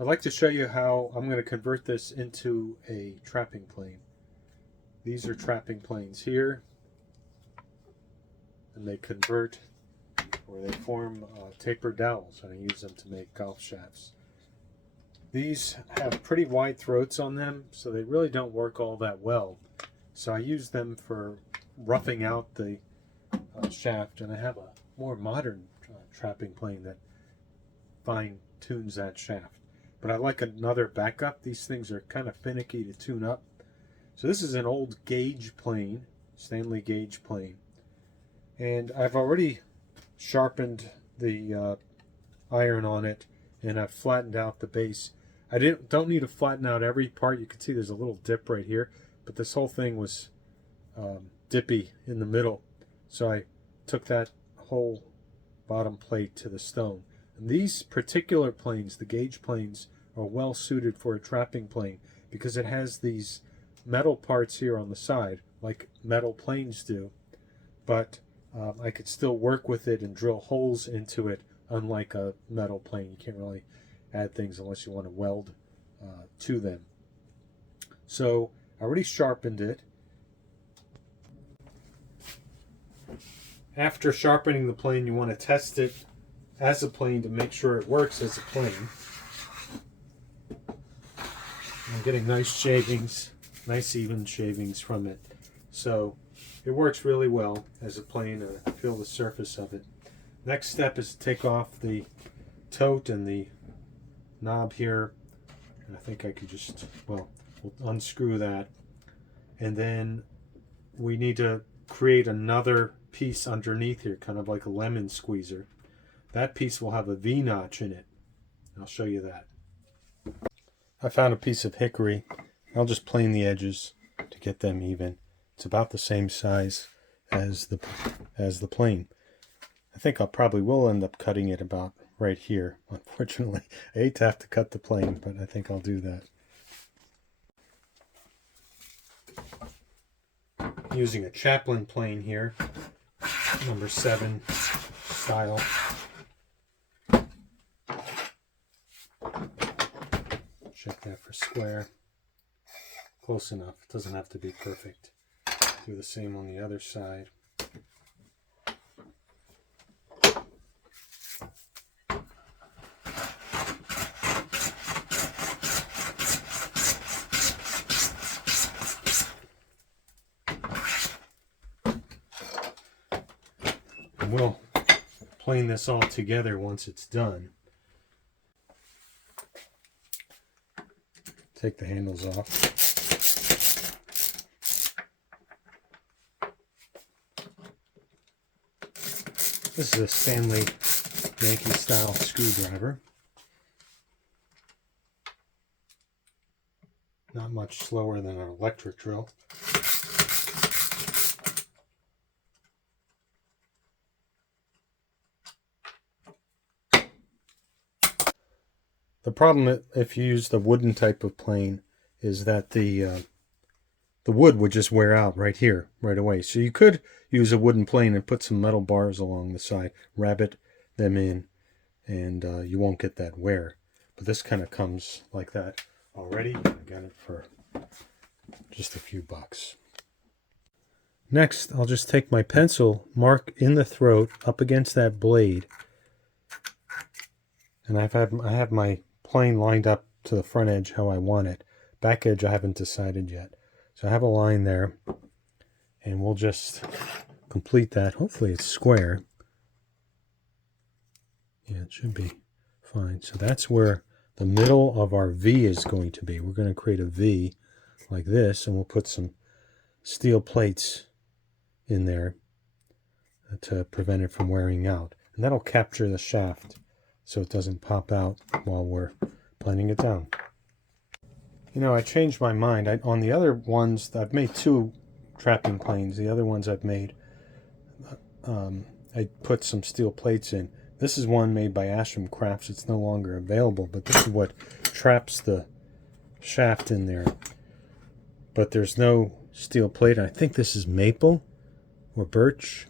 I'd like to show you how I'm going to convert this into a trapping plane. These are trapping planes here, and they convert, or they form tapered dowels, and I use them to make golf shafts. These have pretty wide throats on them, so they really don't work all that well. So I use them for roughing out the shaft, and I have a more modern trapping plane that fine tunes that shaft. But I like another backup. These things are kind of finicky to tune up. So this is an old gauge plane, Stanley gauge plane. And I've already sharpened the iron on it, and I've flattened out the base. I don't need to flatten out every part. You can see there's a little dip right here, but this whole thing was dippy in the middle. So I took that whole bottom plate to the stone. And these particular planes, the gauge planes, are well suited for a trapping plane because it has these metal parts here on the side, like metal planes do, but I could still work with it and drill holes into it, unlike a metal plane. You can't really add things unless you want to weld to them. So I already sharpened it. After sharpening the plane, you want to test it as a plane to make sure it works as a plane. I'm getting nice shavings, nice even shavings from it. So it works really well as a plane. I feel the surface of it. Next step is to take off the tote and the knob here. And I think I could just, well, we'll unscrew that. And then we need to create another piece underneath here, kind of like a lemon squeezer. That piece will have a V-notch in it. I'll show you that. I found a piece of hickory. I'll just plane the edges to get them even. It's about the same size as the plane. I think I probably will end up cutting it about right here. Unfortunately, I hate to have to cut the plane, but I think I'll do that. Using a Chaplin plane here, number 7 style. Check that for square. Close enough. It doesn't have to be perfect. Do the same on the other side. And we'll plane this all together once it's done. Take the handles off. This is a Stanley Yankee style screwdriver. Not much slower than an electric drill. The problem if you use the wooden type of plane is that the wood would just wear out right here, right away. So you could use a wooden plane and put some metal bars along the side, rabbet them in, and you won't get that wear. But this kind of comes like that already. I got it for just a few bucks. Next, I'll just take my pencil, mark in the throat up against that blade, and I have my plane lined up to the front edge how I want it. Back edge I haven't decided yet. So I have a line there, and we'll just complete that. Hopefully it's square. Yeah, it should be fine. So that's where the middle of our V is going to be. We're going to create a V like this, and we'll put some steel plates in there to prevent it from wearing out. And that'll capture the shaft so it doesn't pop out while we're planing it down. You know, I changed my mind. On the other ones, I've made 2 trapping planes. The other ones I've made, I put some steel plates in. This is one made by Ashram Crafts. It's no longer available, but this is what traps the shaft in there. But there's no steel plate. I think this is maple or birch,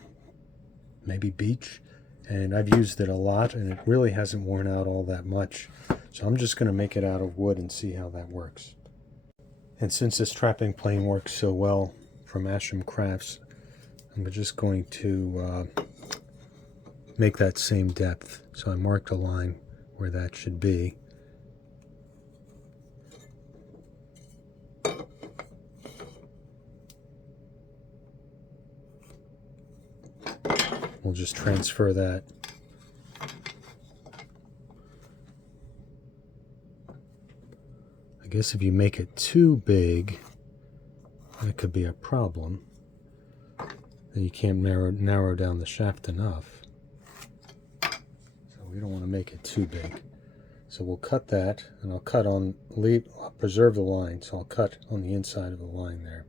maybe beech. And I've used it a lot, and it really hasn't worn out all that much. So I'm just going to make it out of wood and see how that works. And since this trapping plane works so well from Ashram Crafts, I'm just going to make that same depth. So I marked a line where that should be. We'll just transfer that. I guess if you make it too big, that could be a problem. Then you can't narrow down the shaft enough. So we don't want to make it too big. So we'll cut that, and I'll cut on, preserve the line, so I'll cut on the inside of the line there.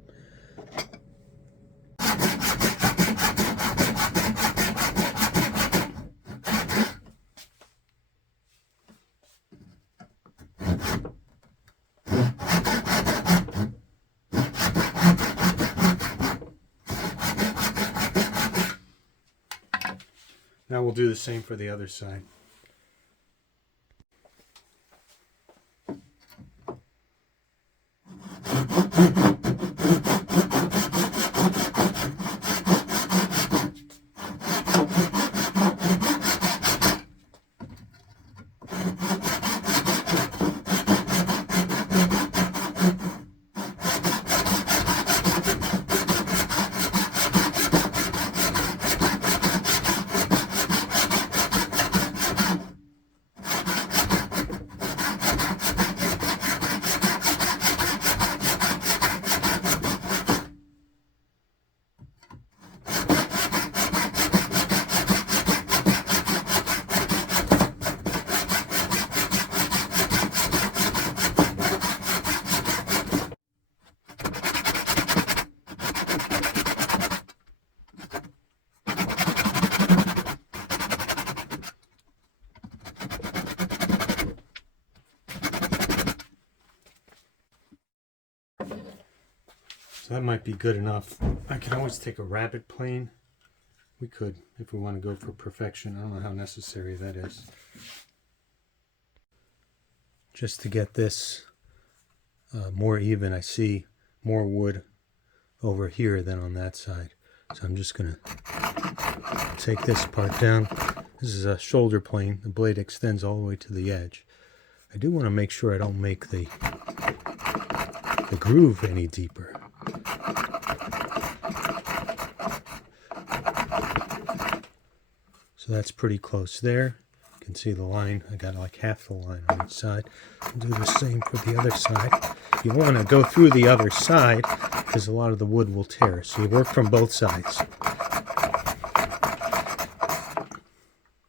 Now we'll do the same for the other side. So that might be good enough. I can always take a rabbet plane. We could, if we want to go for perfection. I don't know how necessary that is. Just to get this more even, I see more wood over here than on that side. So I'm just going to take this part down. This is a shoulder plane. The blade extends all the way to the edge. I do want to make sure I don't make the groove any deeper. So that's pretty close there. You can see the line. I got like half the line on each side. I'll do the same for the other side. You want to go through the other side because a lot of the wood will tear. So you work from both sides.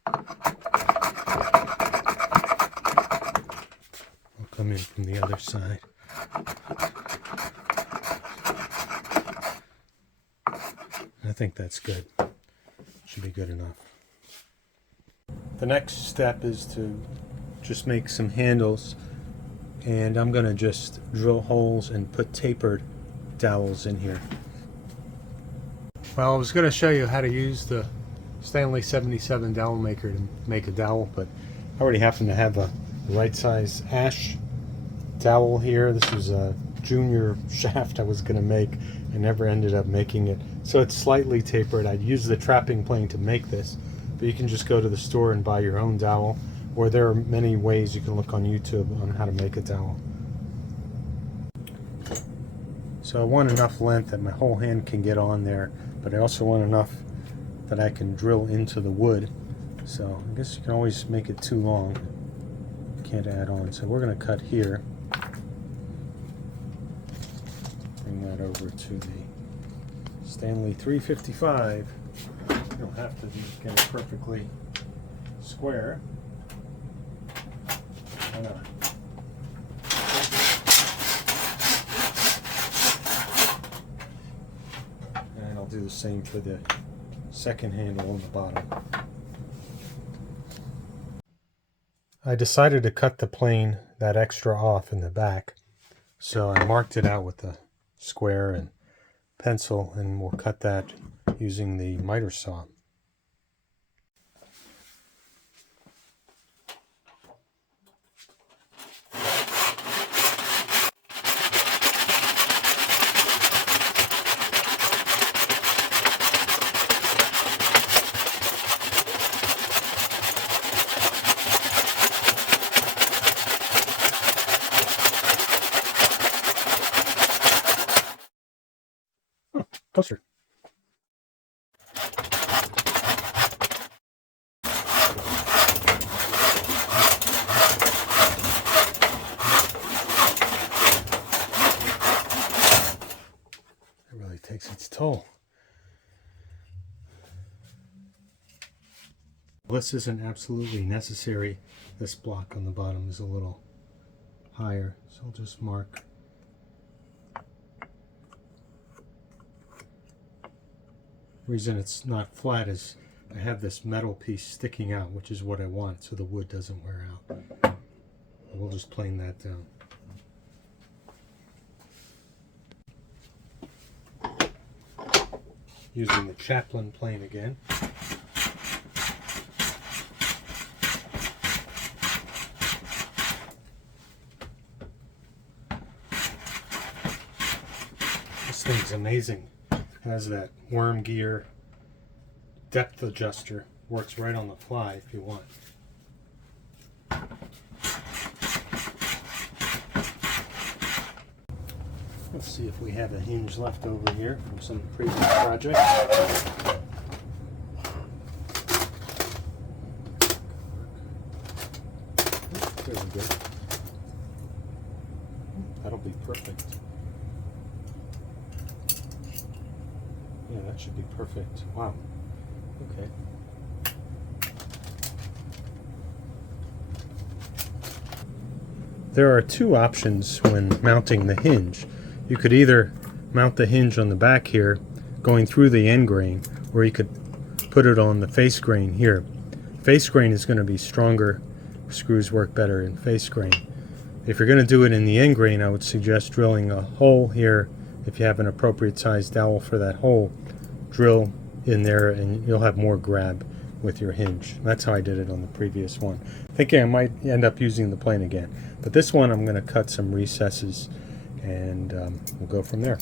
I'll come in from the other side. I think that's good. Should be good enough. The next step is to just make some handles, and I'm going to just drill holes and put tapered dowels in here. Well, I was going to show you how to use the Stanley 77 dowel maker to make a dowel, but I already happen to have a right size ash dowel here. This was a junior shaft I was going to make. I never ended up making it. So it's slightly tapered. I'd use the trapping plane to make this, but you can just go to the store and buy your own dowel, or there are many ways you can look on YouTube on how to make a dowel. So I want enough length that my whole hand can get on there, but I also want enough that I can drill into the wood. So I guess you can always make it too long. You can't add on. So we're going to cut here. Bring that over to the Stanley 355. You don't have to get it perfectly square. Why not? And I'll do the same for the second handle on the bottom. I decided to cut the plane, that extra, off in the back. So I marked it out with a square and pencil, and we'll cut that using the miter saw. this isn't absolutely necessary. This block on the bottom is a little higher, so I'll just mark. The reason it's not flat is I have this metal piece sticking out, which is what I want, so the wood doesn't wear out. We'll just plane that down. Using the Chaplin plane again. This thing's amazing. It has that worm gear depth adjuster. Works right on the fly if you want. Let's see if we have a hinge left over here from some previous project. There we go. That'll be perfect. Yeah, that should be perfect. Wow. Okay. There are two options when mounting the hinge. You could either mount the hinge on the back here, going through the end grain, or you could put it on the face grain here. Face grain is going to be stronger. Screws work better in face grain. If you're going to do it in the end grain, I would suggest drilling a hole here. If you have an appropriate size dowel for that hole, drill in there and you'll have more grab with your hinge. That's how I did it on the previous one. Thinking I might end up using the plane again. But this one I'm going to cut some recesses and we'll go from there.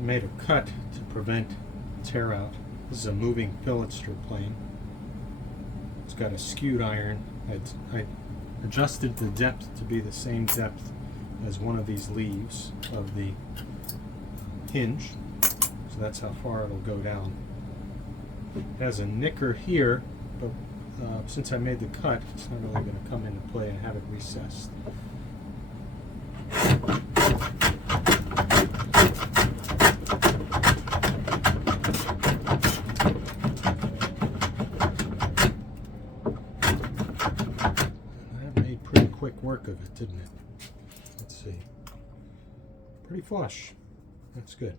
Made a cut to prevent tear out. This is a moving pilaster plane. It's got a skewed iron. I adjusted the depth to be the same depth as one of these leaves of the hinge. So that's how far it'll go down. It has a nicker here, but since I made the cut, it's not really going to come into play and have it recessed. Work of it, didn't it? Let's see. Pretty flush. That's good.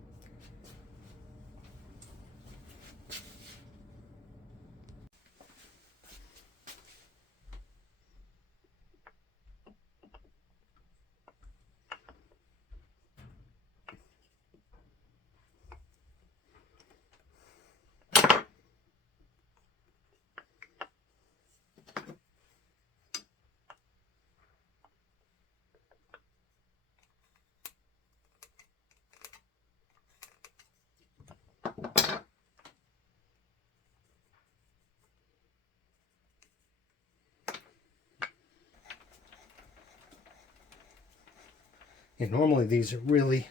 And normally these are really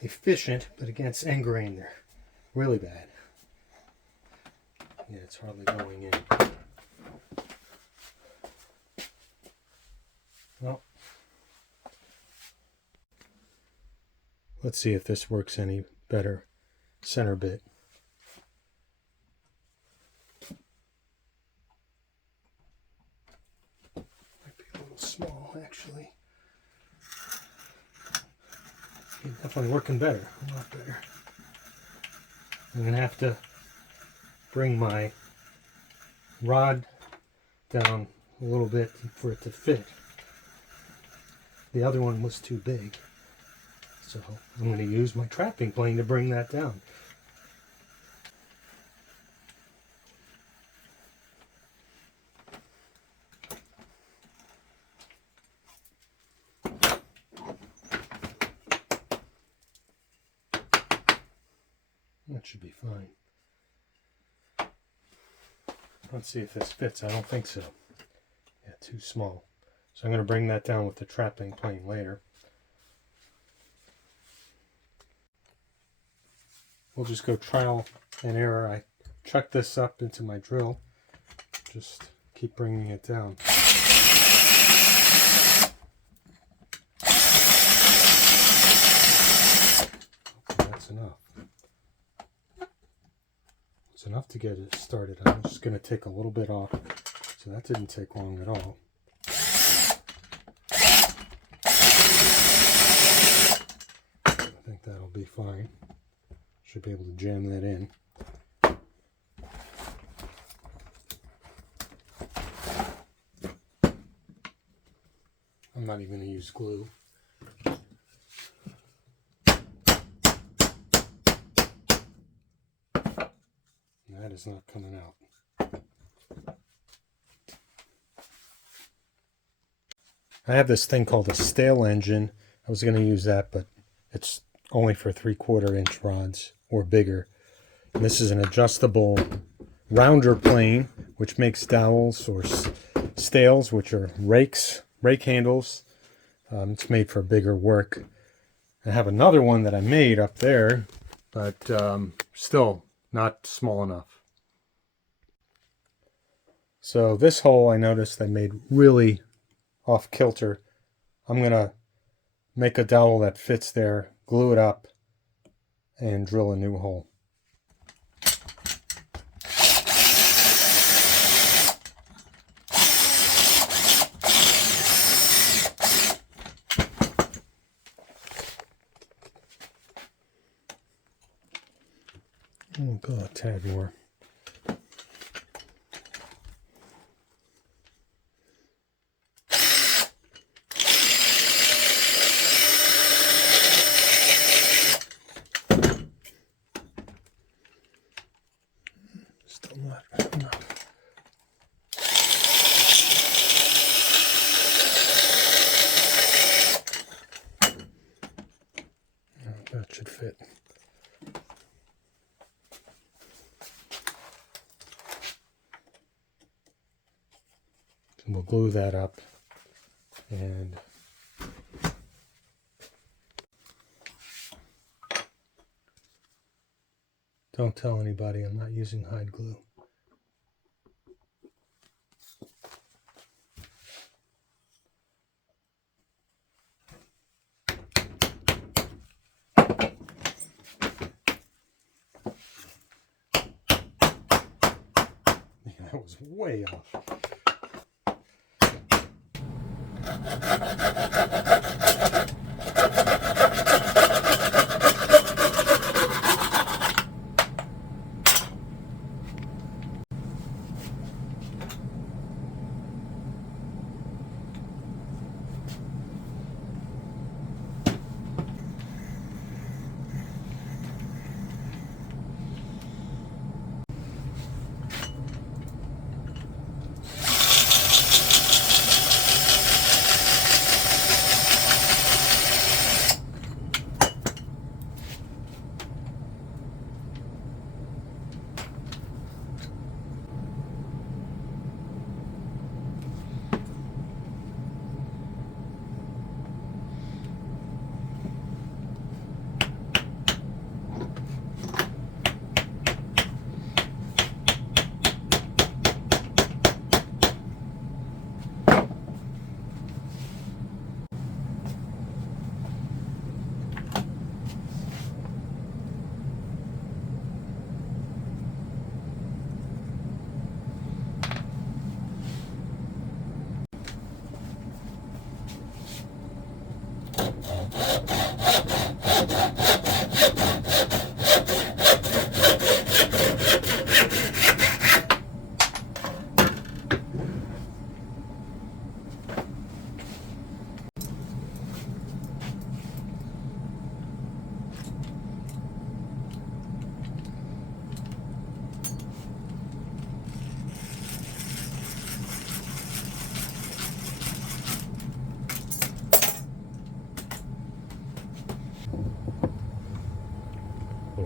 efficient, but against end grain they're really bad. Yeah, it's hardly going in. Well, let's see if this works any better. Center bit. Might be a little small, actually. Definitely working better, a lot better. I'm going to have to bring my rod down a little bit for it to fit. The other one was too big, so I'm going to use my trapping plane to bring that down. That should be fine. Let's see if this fits. I don't think so. Yeah, too small. So I'm going to bring that down with the trapping plane later. We'll just go trial and error. I chucked this up into my drill. Just keep bringing it down. Okay, that's enough. It's enough to get it started. I'm just going to take a little bit off. So that didn't take long at all. I think that'll be fine. Should be able to jam that in. I'm not even going to use glue. That is not coming out. I have this thing called a stale engine. I was going to use that, but it's only for 3/4 inch rods or bigger. And this is an adjustable rounder plane, which makes dowels or stales, which are rake handles. It's made for bigger work. I have another one that I made up there, but still not small enough. So this hole I noticed I made really off kilter. I'm going to make a dowel that fits there, glue it up, and drill a new hole. Oh god, a tad more. Still not enough. That should fit. We'll glue that up and don't tell anybody I'm not using hide glue. Yeah, that was way off.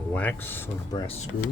wax on a brass screw.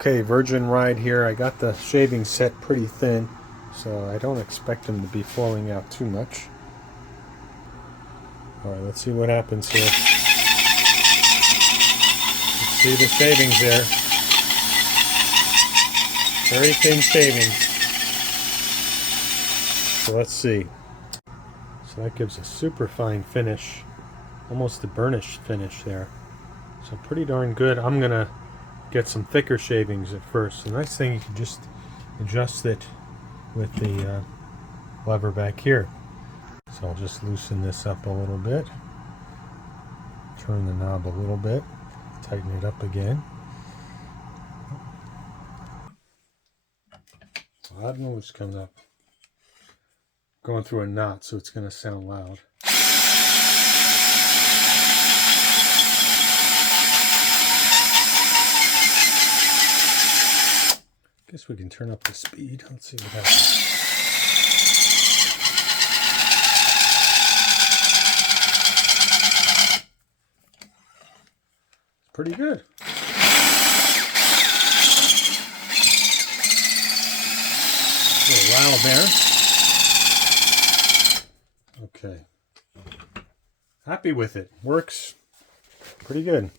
Okay, virgin ride here. I got the shaving set pretty thin, so I don't expect them to be falling out too much. Alright, let's see what happens here. Let's see the shavings there. Very thin shavings. So let's see. So that gives a super fine finish, almost a burnished finish there. So pretty darn good. I'm going to get some thicker shavings at first. The nice thing, you can just adjust it with the lever back here. So I'll just loosen this up a little bit, turn the knob a little bit, tighten it up again. Odd noise comes up. Going through a knot, so it's going to sound loud. Guess we can turn up the speed. Let's see what happens. It's pretty good. A little loud there. Okay. Happy with it. Works pretty good.